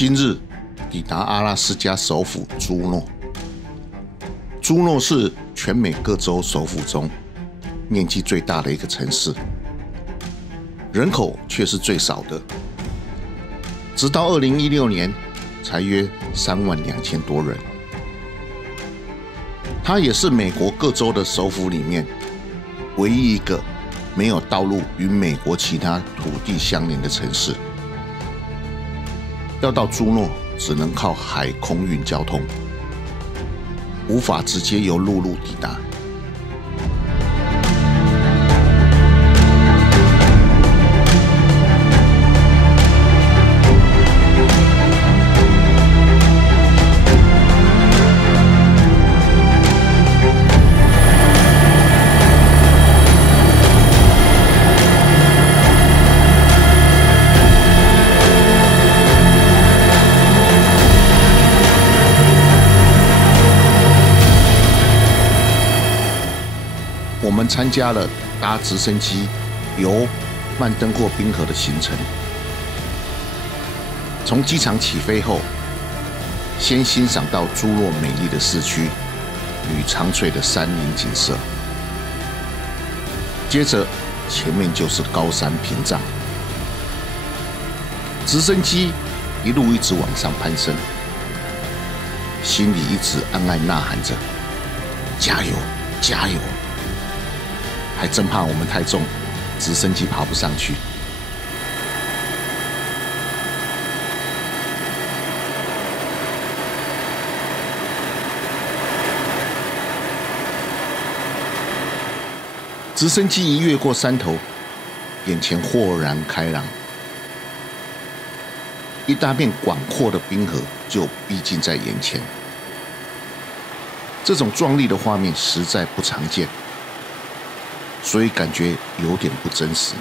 今日抵达阿拉斯加首府朱诺。朱诺是全美各州首府中面积最大的一个城市，人口却是最少的，直到2016年才约32000多人。它也是美国各州的首府里面唯一一个没有道路与美国其他土地相连的城市。要到朱诺，只能靠海空运交通，无法直接由陆路抵达。我们参加了搭直升机游曼登霍冰河的行程。从机场起飞后，先欣赏到朱诺美丽的市区与苍翠的山林景色，接着前面就是高山屏障。直升机一直往上攀升，心里一直暗暗呐喊着：加油，加油！还真怕我们太重，直升机爬不上去。直升机一越过山头，眼前豁然开朗，一大片广阔的冰河就逼近在眼前。这种壮丽的画面实在不常见，所以感觉有点不真实。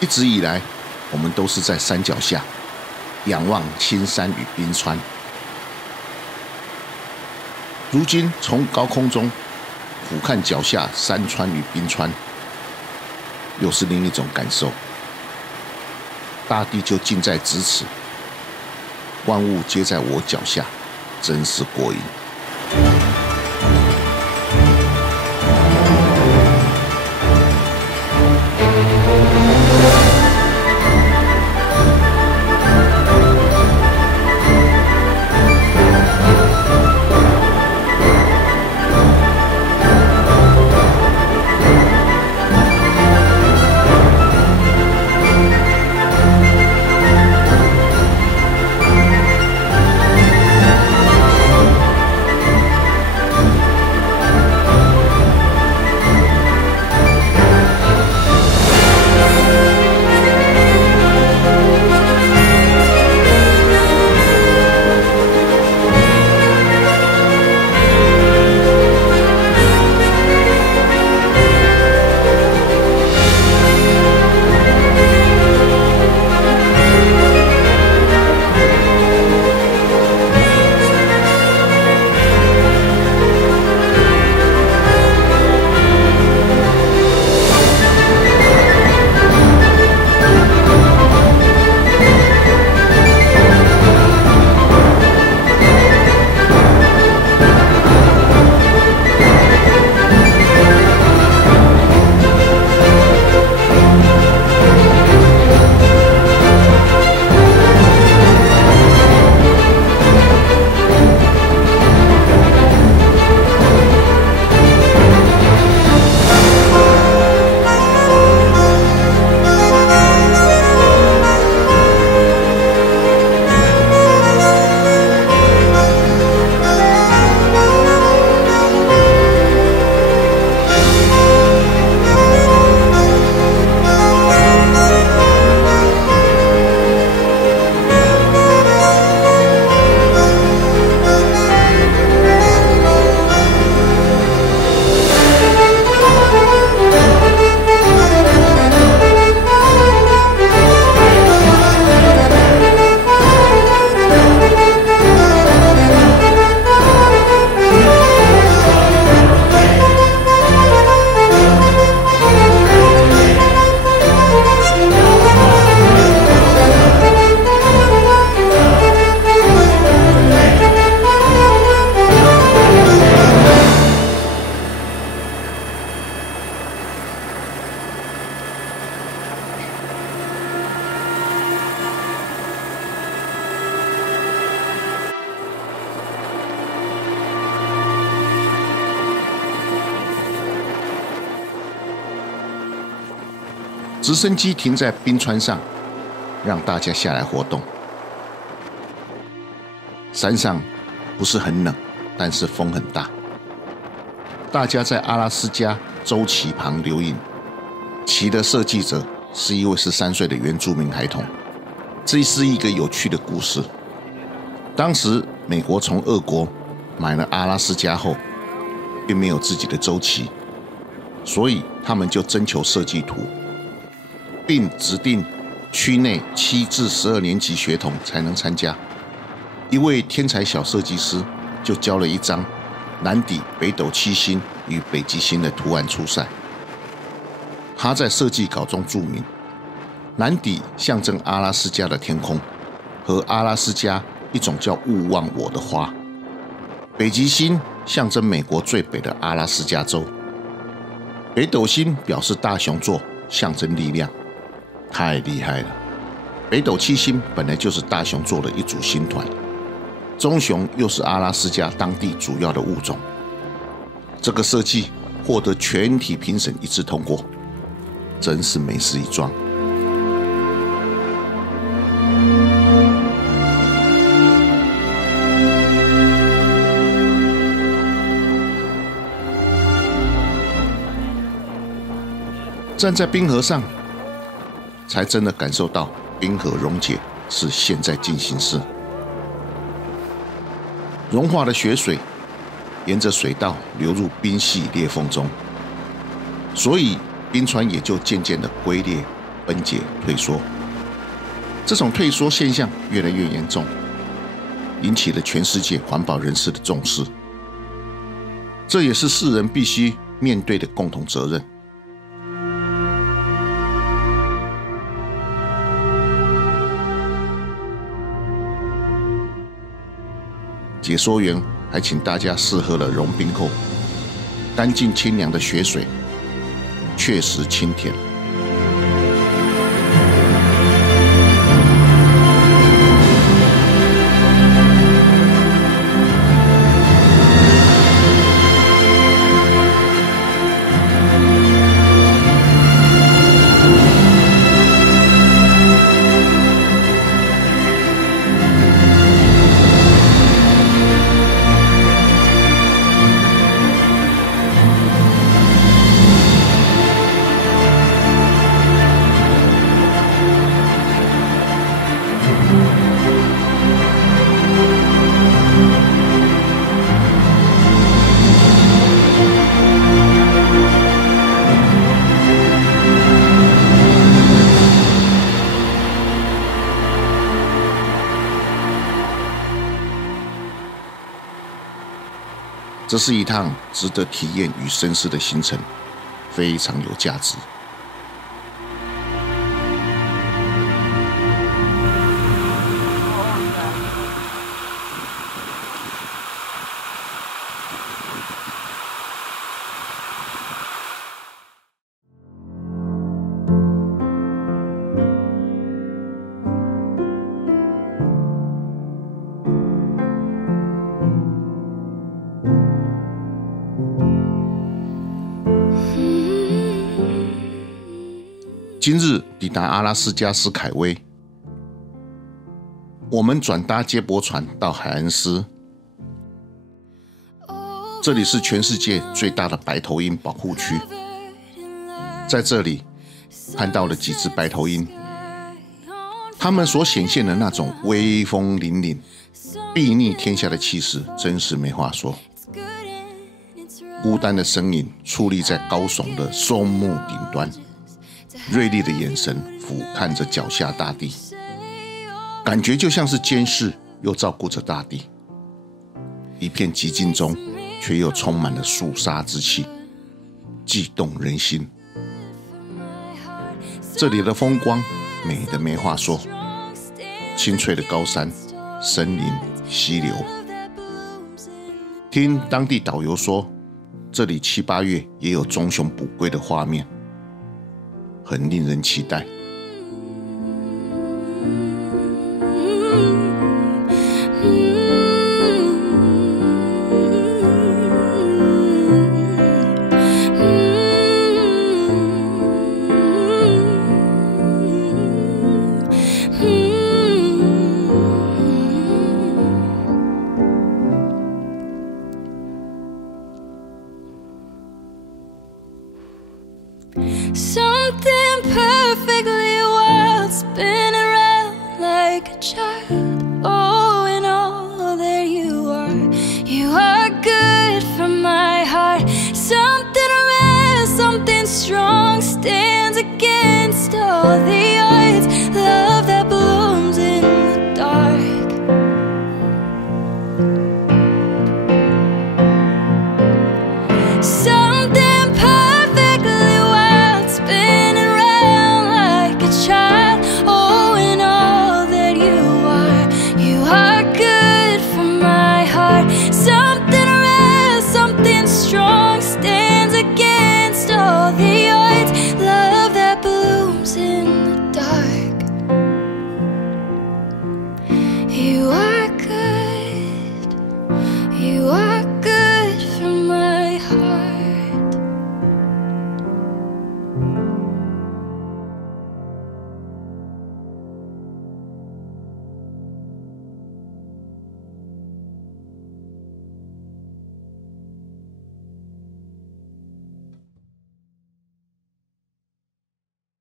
一直以来，我们都是在山脚下仰望青山与冰川，如今从高空中俯瞰脚下山川与冰川，又是另一种感受。大地就近在咫尺，万物皆在我脚下，真是过瘾。直升机停在冰川上，让大家下来活动。山上不是很冷，但是风很大。大家在阿拉斯加洲旗旁留影，旗的设计者是一位13岁的原住民孩童。这是一个有趣的故事。当时美国从俄国买了阿拉斯加后，并没有自己的州旗，所以他们就征求设计图，并指定区内7至12年级学童才能参加。一位天才小设计师就交了一张南底北斗七星与北极星的图案出赛。他在设计稿中注明，南底象征阿拉斯加的天空和阿拉斯加一种叫勿忘我的花，北极星象征美国最北的阿拉斯加州，北斗星表示大熊座，象征力量。太厉害了！北斗七星本来就是大熊座的一组星团，棕熊又是阿拉斯加当地主要的物种。这个设计获得全体评审一致通过，真是美事一桩。站在冰河上，才真的感受到冰河溶解是现在进行式。融化的雪水沿着水道流入冰系裂缝中，所以冰川也就渐渐的龟裂、分解、退缩。这种退缩现象越来越严重，引起了全世界环保人士的重视。这也是世人必须面对的共同责任。解说员还请大家试喝了融冰后干净清凉的雪水，确实清甜。这是一趟值得体验与深思的行程，非常有价值。今日抵达阿拉斯加斯凯威，我们转搭接驳船到海恩斯。这里是全世界最大的白头鹰保护区，在这里看到了几只白头鹰，它们所显现的那种威风凛凛、睥睨天下的气势，真是没话说。孤单的身影矗立在高耸的松木顶端，锐利的眼神俯瞰着脚下大地，感觉就像是监视又照顾着大地。一片寂静中，却又充满了肃杀之气，悸动人心。这里的风光美得没话说，青翠的高山、森林、溪流。听当地导游说，这里7、8月也有棕熊捕龟的画面，很令人期待。like a child.